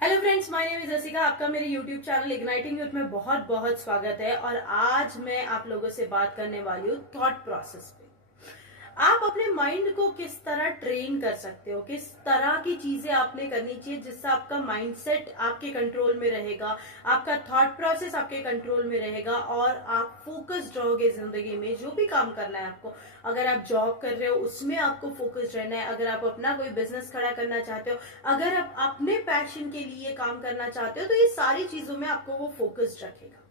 Hello friends, my name is Rasika. आपका मेरे YouTube channel igniting youth में बहुत बहुत स्वागत है। और आज मैं आप लोगों से बात करने वाली हूँ थॉट प्रोसेस पे। आप अपने माइंड को किस तरह ट्रेन कर सकते हो, किस तरह की चीजें आपने करनी चाहिए जिससे आपका माइंडसेट आपके कंट्रोल में रहेगा, आपका थॉट प्रोसेस आपके कंट्रोल में रहेगा और आप फोकस्ड रहोगे जिंदगी में। जो भी काम करना है आपको, अगर आप जॉब कर रहे हो उसमें आपको फोकस्ड रहना है, अगर आप अपना कोई बिजनेस खड़ा करना चाहते हो, अगर आप अपने पैशन के लिए काम करना चाहते हो, तो ये सारी चीजों में आपको वो फोकस्ड रखेगा।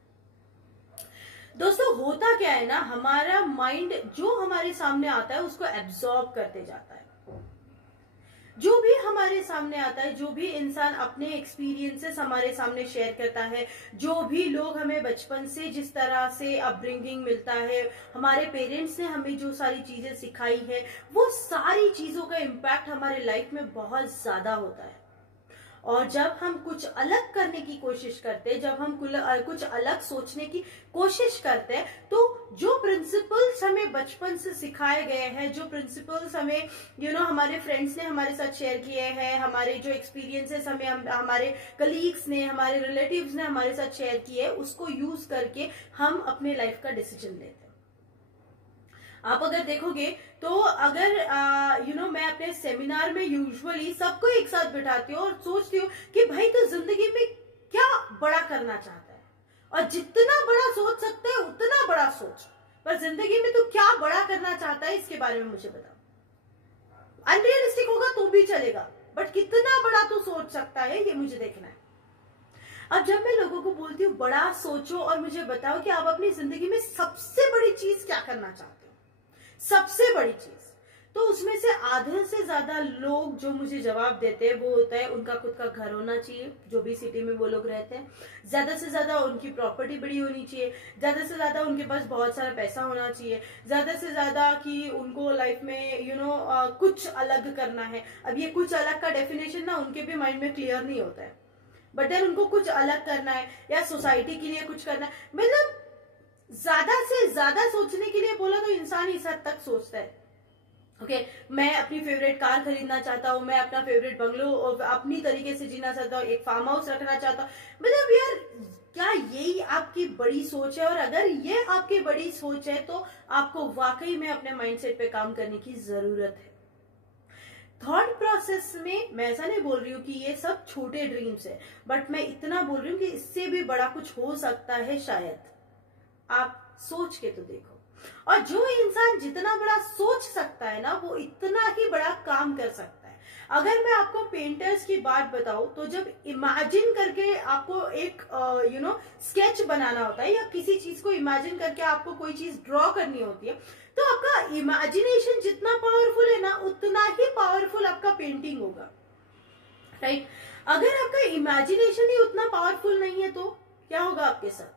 दोस्तों, होता क्या है ना, हमारा माइंड जो हमारे सामने आता है उसको एब्जॉर्ब करते जाता है। जो भी हमारे सामने आता है, जो भी इंसान अपने एक्सपीरियंसेस हमारे सामने शेयर करता है, जो भी लोग हमें बचपन से जिस तरह से अपब्रिंगिंग मिलता है, हमारे पेरेंट्स ने हमें जो सारी चीजें सिखाई है, वो सारी चीजों का इम्पैक्ट हमारे लाइफ में बहुत ज्यादा होता है। और जब हम कुछ अलग करने की कोशिश करते हैं, जब हम कुछ अलग सोचने की कोशिश करते हैं, तो जो प्रिंसिपल्स हमें बचपन से सिखाए गए हैं, जो प्रिंसिपल्स हमें हमारे फ्रेंड्स ने हमारे साथ शेयर किए हैं, हमारे जो एक्सपीरियंसेस हमारे कलीग्स ने, हमारे रिलेटिव्स ने हमारे साथ शेयर किए, उसको यूज करके हम अपने लाइफ का डिसीजन लेते हैं। आप अगर देखोगे तो अगर मैं अपने सेमिनार में यूजुअली सबको एक साथ बिठाती हूँ और सोचती हूँ कि भाई तो जिंदगी में क्या बड़ा करना चाहता है, और जितना बड़ा सोच सकते हैं उतना बड़ा सोच, पर जिंदगी में तो क्या बड़ा करना चाहता है इसके बारे में मुझे बताओ। अनरियलिस्टिक होगा तो भी चलेगा, बट कितना बड़ा तो सोच सकता है ये मुझे देखना है। अब जब मैं लोगों को बोलती हूँ बड़ा सोचो और मुझे बताओ कि आप अपनी जिंदगी में सबसे बड़ी चीज क्या करना चाहते हो, सबसे बड़ी चीज, तो उसमें से आधे से ज्यादा लोग जो मुझे जवाब देते हैं वो होता है उनका खुद का घर होना चाहिए, जो भी सिटी में वो लोग रहते हैं, ज्यादा से ज्यादा उनकी प्रॉपर्टी बड़ी होनी चाहिए, ज्यादा से ज्यादा उनके पास बहुत सारा पैसा होना चाहिए, ज्यादा से ज्यादा कि उनको लाइफ में कुछ अलग करना है। अब ये कुछ अलग का डेफिनेशन ना उनके भी माइंड में क्लियर नहीं होता है, बट देन उनको कुछ अलग करना है या सोसाइटी के लिए कुछ करना है। मतलब ज्यादा से ज्यादा सोचने के लिए बोला तो इंसान इस हद तक सोचता है। ओके, मैं अपनी फेवरेट कार खरीदना चाहता हूँ, मैं अपना फेवरेट बंगलो अपनी तरीके से जीना चाहता हूँ, एक फार्म हाउस रखना चाहता हूँ। मतलब यार, क्या यही आपकी बड़ी सोच है? और अगर ये आपकी बड़ी सोच है तो आपको वाकई में अपने माइंडसेट पे काम करने की जरूरत है। थॉट प्रोसेस में मैं ऐसा नहीं बोल रही हूँ कि ये सब छोटे ड्रीम्स है, बट मैं इतना बोल रही हूँ कि इससे भी बड़ा कुछ हो सकता है शायद। आप सोच के तो देखो। और जो इंसान जितना बड़ा सोच सकता है ना, वो इतना ही बड़ा काम कर सकता है। अगर मैं आपको पेंटर्स की बात बताऊं, तो जब इमेजिन करके आपको एक स्केच बनाना होता है, या किसी चीज को इमेजिन करके आपको कोई चीज ड्रॉ करनी होती है, तो आपका इमेजिनेशन जितना पावरफुल है ना, उतना ही पावरफुल आपका पेंटिंग होगा, राइट? अगर आपका इमेजिनेशन ही उतना पावरफुल नहीं है तो क्या होगा आपके साथ?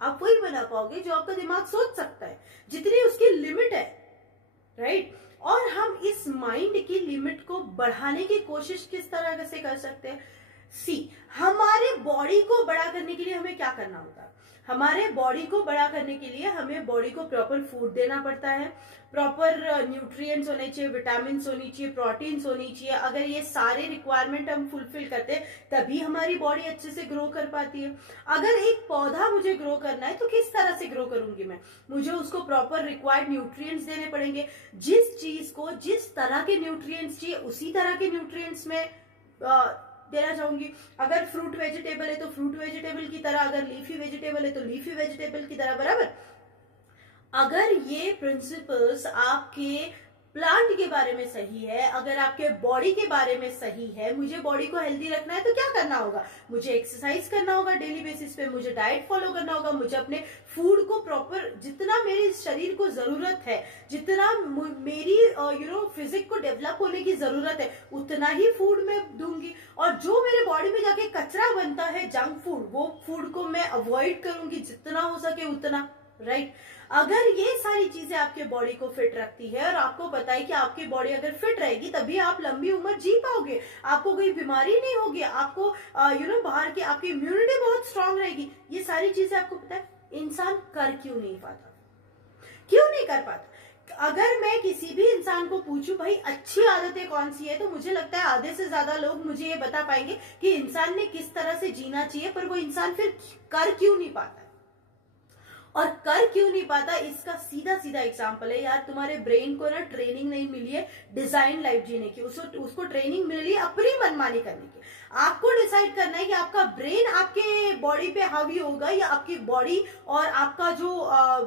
आप वही बना पाओगे जो आपका दिमाग सोच सकता है, जितनी उसकी लिमिट है, राइट? और हम इस माइंड की लिमिट को बढ़ाने की कोशिश किस तरह से कर सकते हैं? हमारे बॉडी को बड़ा करने के लिए हमें क्या करना होता है? हमारे बॉडी को बड़ा करने के लिए हमें बॉडी को प्रॉपर फूड देना पड़ता है, प्रॉपर न्यूट्रिएंट्स होने चाहिए, विटामिन्स होनी चाहिए, प्रोटीन्स होनी चाहिए। अगर ये सारे रिक्वायरमेंट हम फुलफिल करते हैं तभी हमारी बॉडी अच्छे से ग्रो कर पाती है। अगर एक पौधा मुझे ग्रो करना है तो किस तरह से ग्रो करूंगी मैं? मुझे उसको प्रॉपर रिक्वायर्ड न्यूट्रिएंट्स देने पड़ेंगे। जिस चीज को जिस तरह के न्यूट्रिएंट्स चाहिए उसी तरह के न्यूट्रिएंट्स में देना चाहूंगी। अगर फ्रूट वेजिटेबल है तो फ्रूट वेजिटेबल की तरह, अगर लीफी वेजिटेबल है तो लीफी वेजिटेबल की तरह, बराबर? अगर ये प्रिंसिपल्स आपके प्लांट के बारे में सही है, अगर आपके बॉडी के बारे में सही है, मुझे बॉडी को हेल्दी रखना है तो क्या करना होगा? मुझे एक्सरसाइज करना होगा डेली बेसिस पे, मुझे डाइट फॉलो करना होगा, मुझे अपने फूड को प्रॉपर, जितना मेरे शरीर को जरूरत है, जितना मेरी फिजिक को डेवलप होने की जरूरत है, उतना ही फूड मैं दूंगी। और जो मेरे बॉडी में जाके कचरा बनता है, जंक फूड, वो फूड को मैं अवॉइड करूंगी जितना हो सके उतना, राइट? अगर ये सारी चीजें आपके बॉडी को फिट रखती है, और आपको पता है कि आपकी बॉडी अगर फिट रहेगी तभी आप लंबी उम्र जी पाओगे, आपको कोई बीमारी नहीं होगी, आपको बाहर की आपकी इम्यूनिटी बहुत स्ट्रांग रहेगी, ये सारी चीजें आपको पता है। इंसान कर क्यों नहीं पाता? क्यों नहीं कर पाता? अगर मैं किसी भी इंसान को पूछूं भाई अच्छी आदतें कौन सी है, तो मुझे लगता है आधे से ज्यादा लोग मुझे ये बता पाएंगे कि इंसान ने किस तरह से जीना चाहिए, पर वो इंसान फिर कर क्यों नहीं पाता। और कर क्यों नहीं पाता, इसका सीधा सीधा एग्जांपल है यार, तुम्हारे ब्रेन को ना ट्रेनिंग नहीं मिली है डिजाइन लाइफ जीने की, उसको ट्रेनिंग मिली है अपनी मनमानी करने की। आपको डिसाइड करना है कि आपका ब्रेन आपके बॉडी पे हावी होगा या आपकी बॉडी और आपका जो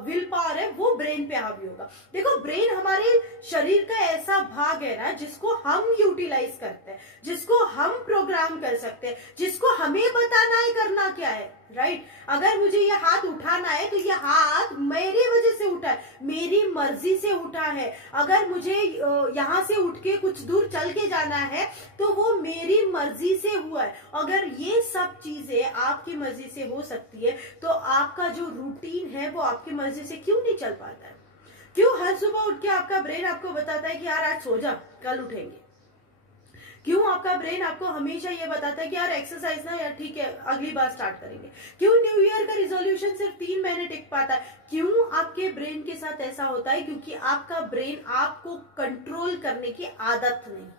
विल पावर है वो ब्रेन पे हावी होगा। देखो, ब्रेन हमारे शरीर का ऐसा भाग है ना जिसको हम यूटिलाइज करते हैं, जिसको हम प्रोग्राम कर सकते हैं, जिसको हमें बताना है करना क्या है, राइट। अगर मुझे ये हाथ उठाना है तो ये हाथ मेरी वजह से उठा है, मेरी मर्जी से उठा है। अगर मुझे यहाँ से उठ के कुछ दूर चल के जाना है तो वो मेरी मर्जी से हुआ है। अगर ये सब चीजें आपकी मर्जी से हो सकती है तो आपका जो रूटीन है वो आपकी मर्जी से क्यों नहीं चल पाता है? क्यों हर सुबह उठ के आपका ब्रेन आपको बताता है कि यार आज सो जा, कल उठेंगे? क्यों आपका ब्रेन आपको हमेशा ये बताता है कि यार एक्सरसाइज ना यार ठीक है अगली बार स्टार्ट करेंगे? क्यों न्यू ईयर का रिजोल्यूशन सिर्फ 3 महीने टिक पाता है? क्यों आपके ब्रेन के साथ ऐसा होता है? क्योंकि आपका ब्रेन आपको कंट्रोल करने की आदत नहीं है।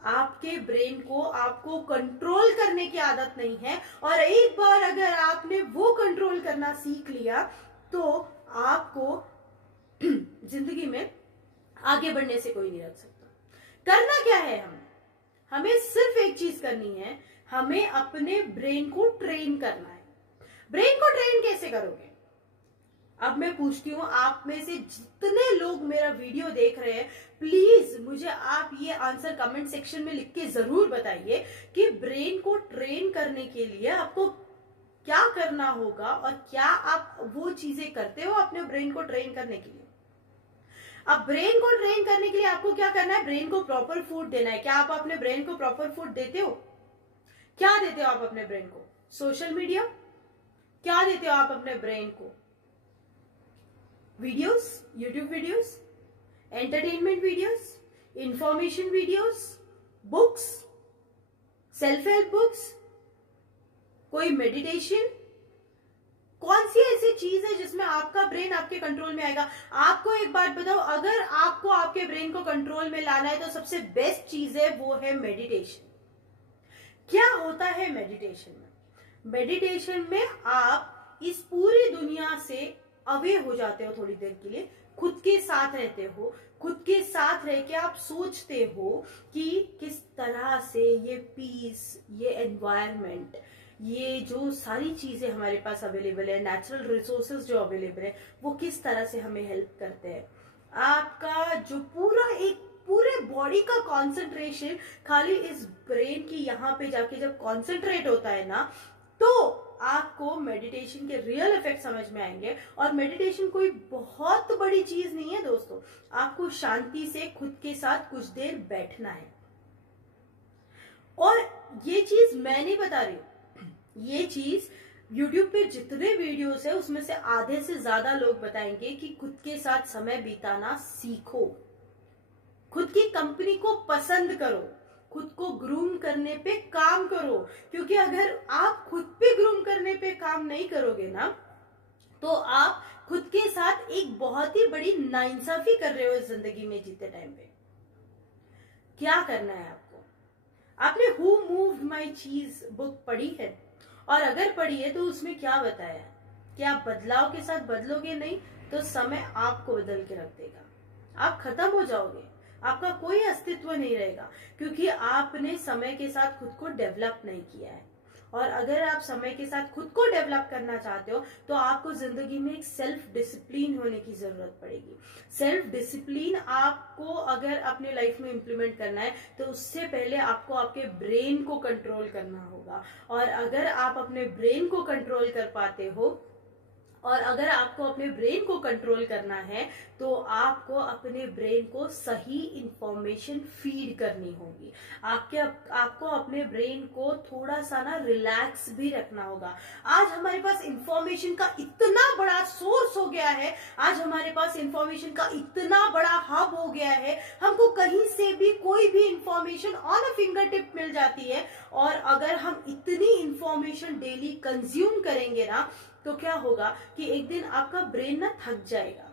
आपके ब्रेन को आपको कंट्रोल करने की आदत नहीं है, और एक बार अगर आपने वो कंट्रोल करना सीख लिया तो आपको जिंदगी में आगे बढ़ने से कोई नहीं रख सकता। करना क्या है? हमें सिर्फ एक चीज करनी है, हमें अपने ब्रेन को ट्रेन करना है। ब्रेन को ट्रेन कैसे करोगे? अब मैं पूछती हूँ, आप में से जितने लोग मेरा वीडियो देख रहे हैं, प्लीज मुझे आप ये आंसर कमेंट सेक्शन में लिख के जरूर बताइए कि ब्रेन को ट्रेन करने के लिए आपको क्या करना होगा और क्या आप वो चीजें करते हो अपने ब्रेन को ट्रेन करने के लिए। अब ब्रेन को ट्रेन करने के लिए आपको क्या करना है? ब्रेन को प्रॉपर फूड देना है। क्या आप अपने ब्रेन को प्रॉपर फूड देते हो? क्या देते हो आप अपने ब्रेन को? Social media? क्या देते हो आप अपने ब्रेन को? Videos, YouTube videos, entertainment videos, information videos, books, self help books, कोई मेडिटेशन? कौन सी ऐसी चीज है जिसमें आपका ब्रेन आपके कंट्रोल में आएगा? आपको एक बात बताओ, अगर आपको आपके ब्रेन को कंट्रोल में लाना है तो सबसे बेस्ट चीज है वो है मेडिटेशन। क्या होता है मेडिटेशन में? मेडिटेशन में आप इस पूरी दुनिया से अवे हो जाते हो थोड़ी देर के लिए, खुद के साथ रहते हो। खुद के साथ रह के आप सोचते हो कि किस तरह से ये पीस, ये एनवायरनमेंट, ये जो सारी चीजें हमारे पास अवेलेबल है, नेचुरल रिसोर्सेज जो अवेलेबल है, वो किस तरह से हमें हेल्प करते हैं। आपका जो पूरे बॉडी का कंसंट्रेशन खाली इस ब्रेन की यहाँ पे जाके जब कंसंट्रेट होता है ना, तो आपको मेडिटेशन के रियल इफेक्ट समझ में आएंगे। और मेडिटेशन कोई बहुत बड़ी चीज नहीं है दोस्तों, आपको शांति से खुद के साथ कुछ देर बैठना है। और ये चीज मैं नहीं बता रही हूं, ये चीज YouTube पे जितने वीडियोस है उसमें से आधे से ज्यादा लोग बताएंगे कि खुद के साथ समय बिताना सीखो, खुद की कंपनी को पसंद करो, खुद को ग्रूम करने पे काम करो। क्योंकि अगर आप खुद पे ग्रूम करने पे काम नहीं करोगे ना, तो आप खुद के साथ एक बहुत ही बड़ी नाइंसाफी कर रहे हो इस जिंदगी में जीते टाइम पे। क्या करना है आपको? आपने हु मूव्ड माई चीज बुक पढ़ी है? और अगर पढ़ी है तो उसमें क्या बताया है कि आप बदलाव के साथ बदलोगे नहीं तो समय आपको बदल के रख देगा। आप खत्म हो जाओगे, आपका कोई अस्तित्व नहीं रहेगा, क्योंकि आपने समय के साथ खुद को डेवलप नहीं किया है। और अगर आप समय के साथ खुद को डेवलप करना चाहते हो तो आपको जिंदगी में एक सेल्फ डिसिप्लिन होने की जरूरत पड़ेगी। सेल्फ डिसिप्लिन आपको अगर अपने लाइफ में इंप्लीमेंट करना है तो उससे पहले आपको आपके ब्रेन को कंट्रोल करना होगा। और अगर आप अपने ब्रेन को कंट्रोल कर पाते हो, और अगर आपको अपने ब्रेन को कंट्रोल करना है तो आपको अपने ब्रेन को सही इंफॉर्मेशन फीड करनी होगी। आपको अपने ब्रेन को थोड़ा सा ना रिलैक्स भी रखना होगा। आज हमारे पास इंफॉर्मेशन का इतना बड़ा सोर्स हो गया है, आज हमारे पास इंफॉर्मेशन का इतना बड़ा हब हो गया है, हमको कहीं से भी कोई भी information on a finger tip मिल जाती है। और अगर हम इतनी इंफॉर्मेशन डेली कंज्यूम करेंगे ना, तो क्या होगा कि एक दिन आपका ब्रेन ना थक जाएगा।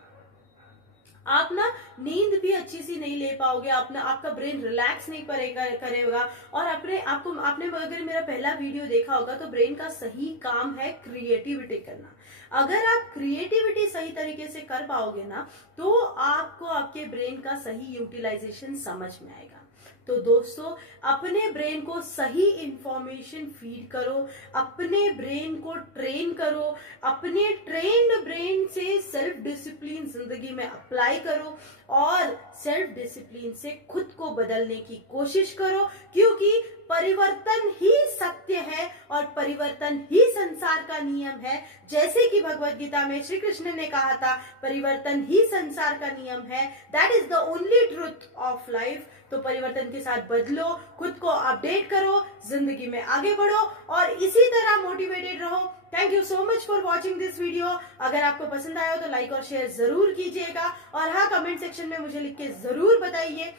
आप ना नींद भी अच्छी सी नहीं ले पाओगे, आपका ब्रेन रिलैक्स नहीं करेगा। और आपने अगर मेरा पहला वीडियो देखा होगा तो ब्रेन का सही काम है क्रिएटिविटी करना। अगर आप क्रिएटिविटी सही तरीके से कर पाओगे ना तो आपको आपके ब्रेन का सही यूटिलाइजेशन समझ में आएगा। तो दोस्तों, अपने ब्रेन को सही इंफॉर्मेशन फीड करो, अपने ब्रेन को ट्रेन करो, अपने ट्रेन्ड ब्रेन से सेल्फ डिसिप्लिन जिंदगी में अप्लाई करो और सेल्फ डिसिप्लिन से खुद को बदलने की कोशिश करो, क्योंकि परिवर्तन ही सत्य है और परिवर्तन ही संसार का नियम है। जैसे कि भगवत गीता में श्री कृष्ण ने कहा था, परिवर्तन ही संसार का नियम है, that is the only truth of life. तो परिवर्तन के साथ बदलो, खुद को अपडेट करो, जिंदगी में आगे बढ़ो और इसी तरह मोटिवेटेड रहो। Thank you so much for watching this video. अगर आपको पसंद आया हो तो लाइक और शेयर जरूर कीजिएगा और हाँ, कमेंट सेक्शन में मुझे लिख के जरूर बताइए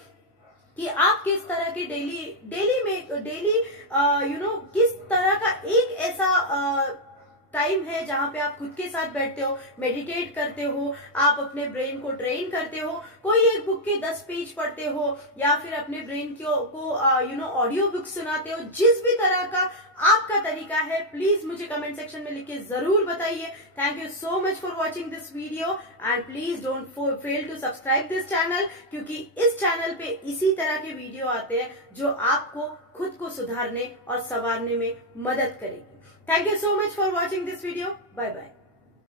कि आप किस तरह के डेली किस तरह का एक ऐसा टाइम है जहां पे आप खुद के साथ बैठते हो, मेडिटेट करते हो, आप अपने ब्रेन को ट्रेन करते हो, कोई एक बुक के 10 पेज पढ़ते हो या फिर अपने ब्रेन को ऑडियो बुक सुनाते हो। जिस भी तरह का आपका तरीका है, प्लीज मुझे कमेंट सेक्शन में लिख के जरूर बताइए। Thank you so much for watching this video and please don't fail to subscribe this channel, क्योंकि इस चैनल पे इसी तरह के वीडियो आते हैं जो आपको खुद को सुधारने और संवारने में मदद करेगी। Thank you so much for watching this video. Bye bye.